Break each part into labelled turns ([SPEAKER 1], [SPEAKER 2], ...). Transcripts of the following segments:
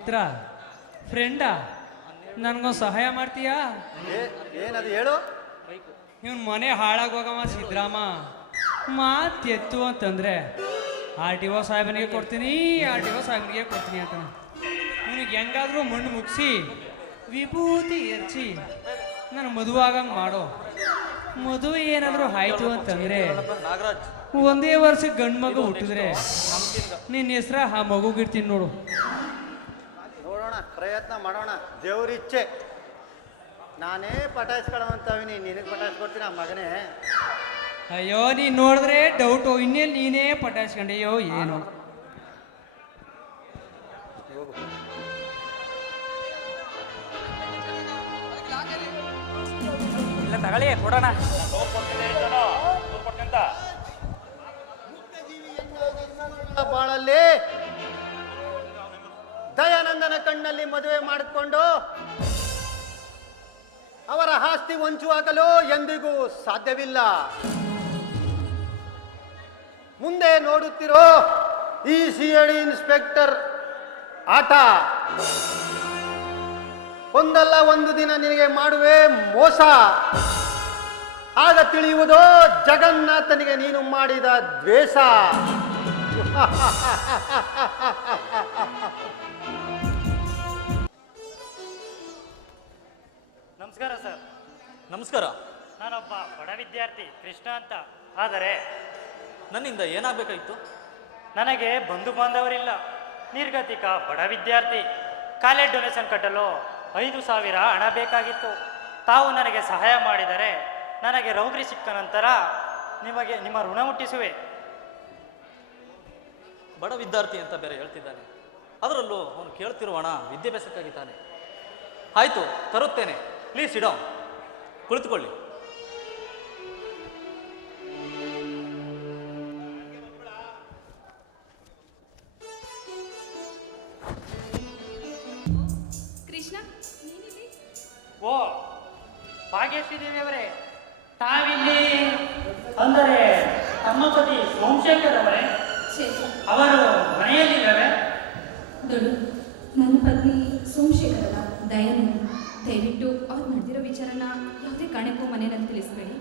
[SPEAKER 1] ಮಿತ್ರ ಫ್ರೆಂಡಾ ನನಗೊಂದು ಸಹಾಯ ಮಾಡ್ತೀಯಾ?
[SPEAKER 2] ಏನದು ಹೇಳು?
[SPEAKER 1] ಇವನ್ ಮನೆ ಹಾಳಾಗೋಗವ ಸಿದ್ರಾಮ ಮಾತ್ ಎತ್ತು ಅಂತಂದ್ರೆ ಆರ್ ಟಿ ಒ ಸಾಹೇಬನಿಗೆ ಕೊಡ್ತೀನಿ ಆರ್ ಟಿ ಒ ಸಾಹೇಬನಿಗೆ ಕೊಡ್ತೀನಿ ಅಂತ ಇವನಿಗೆ ಹೆಂಗಾದ್ರೂ ಮಣ್ಣು ಮುಗಿಸಿ ವಿಭೂತಿ ಎರಚಿ ನಾನು ಮದುವಾಗಂಗೆ ಮಾಡೋ. ಮದುವೆ ಏನಾದರೂ ಆಯ್ತು ಅಂತಂದ್ರೆ ಒಂದೇ ವರ್ಷಕ್ಕೆ ಗಂಡು ಮಗು ಹುಟ್ಟಿದ್ರೆ ನಿನ್ನ ಹೆಸ್ರ ಆ ಮಗುಗಿಡ್ತೀನಿ ನೋಡು.
[SPEAKER 2] ಪ್ರಯತ್ನ ಮಾಡೋಣ. ದೇವ್ರಿಚ್ಛೆ ನಾನೇ ಪಟಾಯಿಸ್ಕೊಳ್ಳೋಂತವಿನಿ ನಿನಗೆ ಪಟಾಯಿಸ್ಕೊಡ್ತೀನಿ ಆ ಮಗನೇ.
[SPEAKER 1] ಅಯ್ಯೋ ನೀನು ನೋಡಿದ್ರೆ ಡೌಟು ಇನ್ನೇನು ನೀನೇ ಪಟಾಯಿಸ್ಕೊಂಡೆಯೋ ಏನು?
[SPEAKER 2] ಹೋಗು
[SPEAKER 1] ಇಲ್ಲ ತಗೊಳ್ಳಿ ಕೊಡೋಣ.
[SPEAKER 2] ಬಾಳಲ್ಲಿ. ದಯಾನಂದನ ಕಣ್ಣಲ್ಲಿ ಮದುವೆ ಮಾಡಿಕೊಂಡು ಅವರ ಆಸ್ತಿ ಹೊಂಚುವಾಗಲು ಎಂದಿಗೂ ಸಾಧ್ಯವಿಲ್ಲ. ಮುಂದೆ ನೋಡುತ್ತಿರೋ ಈ ಸಿ ಐ ಇನ್ಸ್ಪೆಕ್ಟರ್ ಆಟ. ಒಂದಲ್ಲ ಒಂದು ದಿನ ನಿನಗೆ ಮಾಡುವೆ ಮೋಸ. ಆಗ ತಿಳಿಯುವುದು ಜಗನ್ನಾಥನಿಗೆ ನೀನು ಮಾಡಿದ ದ್ವೇಷ.
[SPEAKER 3] ನಮಸ್ಕಾರ. ನಾನೊಬ್ಬ ಬಡ ವಿದ್ಯಾರ್ಥಿ ಕೃಷ್ಣ ಅಂತ. ಆದರೆ
[SPEAKER 4] ನನ್ನಿಂದ ಏನಾಗಬೇಕಾಗಿತ್ತು?
[SPEAKER 3] ನನಗೆ ಬಂಧು ಬಾಂಧವರಿಲ್ಲ. ನಿರ್ಗತಿಕ ಬಡ ವಿದ್ಯಾರ್ಥಿ. ಕಾಲೇಜ್ ಡೊನೇಷನ್ ಕಟ್ಟಲು ಐದು ಸಾವಿರ ಹಣ ಬೇಕಾಗಿತ್ತು. ತಾವು ನನಗೆ ಸಹಾಯ ಮಾಡಿದರೆ ನನಗೆ ರೌದ್ರಿ ಸಿಕ್ಕ ನಂತರ ನಿಮಗೆ ನಿಮ್ಮ ಋಣ ಮುಟ್ಟಿಸುವೆ.
[SPEAKER 4] ಬಡ ವಿದ್ಯಾರ್ಥಿ ಅಂತ ಬೇರೆ ಹೇಳ್ತಿದ್ದಾನೆ. ಅದರಲ್ಲೂ ಅವನು ಕೇಳ್ತಿರುವ ಹಣ ವಿದ್ಯಾಭ್ಯಾಸಕ್ಕಾಗಿ ತಾನೆ. ಆಯಿತು ತರುತ್ತೇನೆ. ಪ್ಲೀಸ್ ಇಡೋ ಕುಳಿತುಕೊಳ್ಳಿ.
[SPEAKER 5] ಕೃಷ್ಣ
[SPEAKER 3] ಓ ಭಾಗ್ಯಶ್ರೀ ದೇವಿಯವರೇ ತಾವಿಲ್ಲಿ ಅಂದರೆ ತಮ್ಮ ಪತಿ ಸೋಮಶೇಖರ್ ಅವರೇ ಅವರು
[SPEAKER 5] ಮನೆಯಲ್ಲಿದ್ದಾರೆ ನನ್ನ ಪತ್ನಿ ಸೋಮಶೇಖರ ದಯಾನಂದ್. ದಯವಿಟ್ಟು ಅವ್ರು ನಡೆದಿರೋ ವಿಚಾರನ ಯಾವುದೇ ಕಾರಣಕ್ಕೂ ಮನೆಯಲ್ಲಿ ತಿಳಿಸ್ಬೇಡಿ.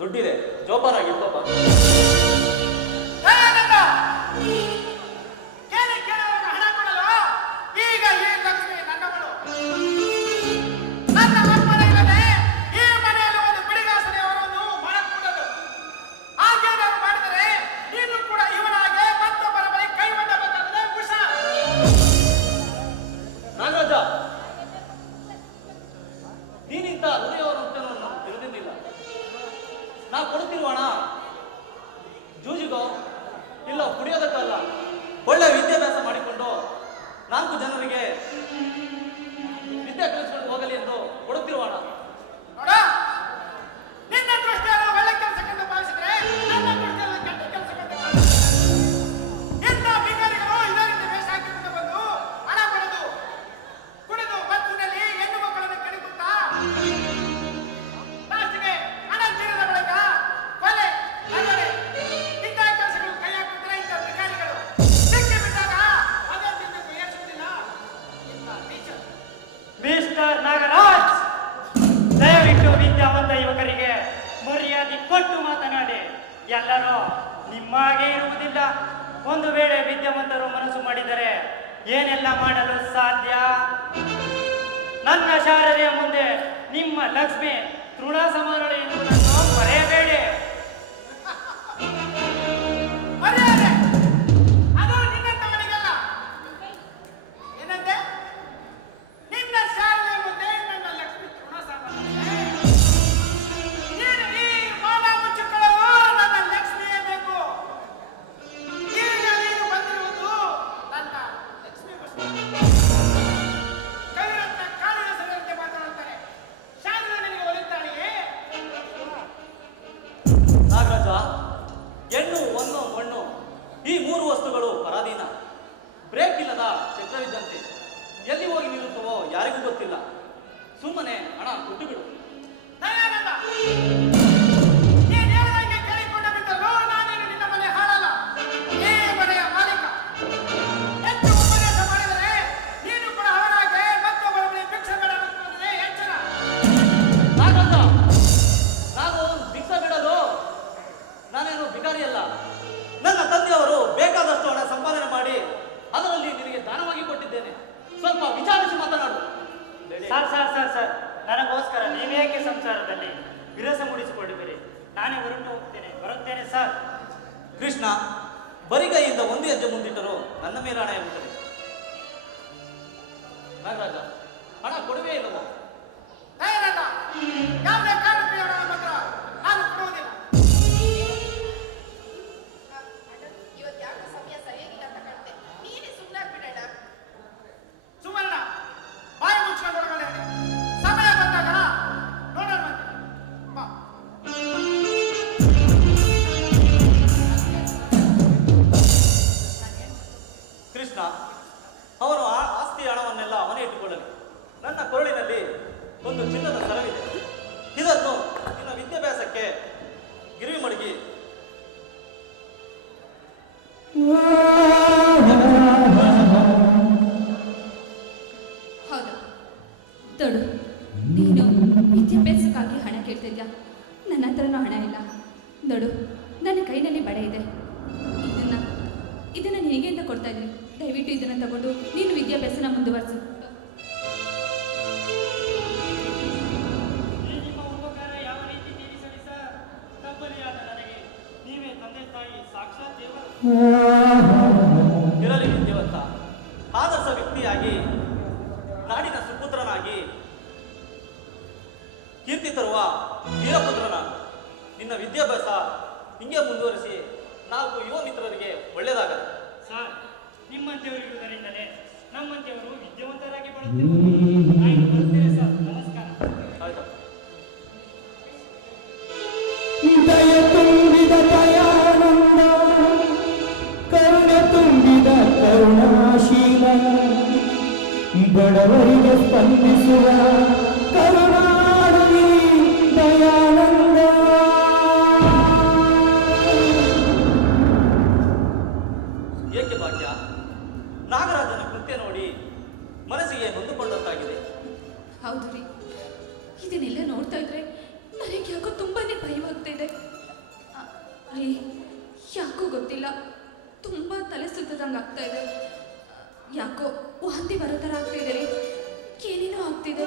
[SPEAKER 6] ದುಡ್ಡಿದೆ. ಜೋಪಾನಾಗಿ ಪಾಪ ಜನರಿಗೆ
[SPEAKER 3] ಸುಮ್ಮಾಗೆ ಇರುವುದಿಲ್ಲ. ಒಂದು ವೇಳೆ ವಿದ್ಯಾವಂತರು ಮನಸ್ಸು ಮಾಡಿದರೆ ಏನೆಲ್ಲ ಮಾಡಲು ಸಾಧ್ಯ? ನನ್ನ ಶಾರದೆಯ ಮುಂದೆ ನಿಮ್ಮ ಲಕ್ಷ್ಮಿ ತೃಣ ಸಮರಳಿ ಎನ್ನುವುದನ್ನು ಮರೆಯಬೇಡಿ.
[SPEAKER 4] ಹೆಜ್ಜೆ ಮುಂದಿಟ್ಟರು ನನ್ನ ಮೇಲೆ ಹಣ ಇರುತ್ತದೆ ನಾಗರಾಜ ಹಣ ಕೊಡುವೆ ಇಲ್ಲವೋ
[SPEAKER 6] ದಯಾನಂದ ಯಾವುದೇ ಕಾರಣಕ್ಕೆ ಅವರ ಮಾತ್ರ
[SPEAKER 4] ಒಂದು ಚಿನ್ನದ ಸರವಿದೆ. ಇದನ್ನು ನಿನ್ನ ವಿದ್ಯಾಭ್ಯಾಸಕ್ಕೆ ಗಿರಿವಿ ಮಡಗಿ.
[SPEAKER 5] ಹೌದಾ. ದೊಡು ನೀನು ವಿದ್ಯಾಭ್ಯಾಸಕ್ಕಾಗಿ ಹಣ ಕೇಳ್ತಿದ್ಯಾ? ನನ್ನ ಹತ್ರನೂ ಹಣ ಇಲ್ಲ. ದೊಡು ನನ್ನ ಕೈನಲ್ಲಿ ಬಡ ಇದೆ. ಇದನ್ನ ಇದನ್ನ ಹೇಗೆ ಅಂತ ಕೊಡ್ತಾ ಇದ್ದೀನಿ ದಯವಿಟ್ಟು ಇದನ್ನ ತಗೊಂಡು ನೀನು ವಿದ್ಯಾಭ್ಯಾಸನ ಮುಂದುವರಿಸು.
[SPEAKER 4] ಇರಲಿ ವಿದ್ಯಾವಂತ ಆದರ್ಶ ವ್ಯಕ್ತಿಯಾಗಿ ನಾಡಿನ ಸುಪುತ್ರನಾಗಿ ಕೀರ್ತಿ ತರುವ ವೀರಪುತ್ರನ ನಿನ್ನ ವಿದ್ಯಾಭ್ಯಾಸ ಹಿಂಗೆ ಮುಂದುವರಿಸಿ ನಾಲ್ಕು ಯುವ ಮಿತ್ರರಿಗೆ ಒಳ್ಳೆಯದಾಗಲಿ.
[SPEAKER 3] ಸರ್ ನಿಮ್ಮಂತೆಯವರಿರುವುದರಿಂದಲೇ ನಮ್ಮಂತೆಯವರು ವಿದ್ಯಾವಂತರಾಗಿ ಬಾಳುತ್ತೇವೆ
[SPEAKER 4] ಏಕೆ ಭಾಗ್ಯ? ನಾಗರಾಜನ ಕೃತ್ಯ ನೋಡಿ ಮನಸ್ಸಿಗೆ ನೊಂದುಕೊಂಡಂತಾಗಿದೆ
[SPEAKER 5] ಹೌದು ರೀ. ಇದನ್ನೆಲ್ಲ ನೋಡ್ತಾ ಇದ್ರೆ ನನಗೆ ಯಾಕೋ ತುಂಬಾನೇ ಭಯವಾಗ್ತಾ ಇದೆ ಆ, ರೀ ಯಾಕೋ ಗೊತ್ತಿಲ್ಲ. ತುಂಬಾ ತಲೆ ಸುತ್ತದಂಗೆ ಆಗ್ತಾ ಇದೆ. ಯಾಕೋ ವಾಂತಿ ಬರೋ ಥರ ಆಗ್ತಾ ಇದೆ ರೀ. ಏನೇನೋ ಆಗ್ತಿದೆ.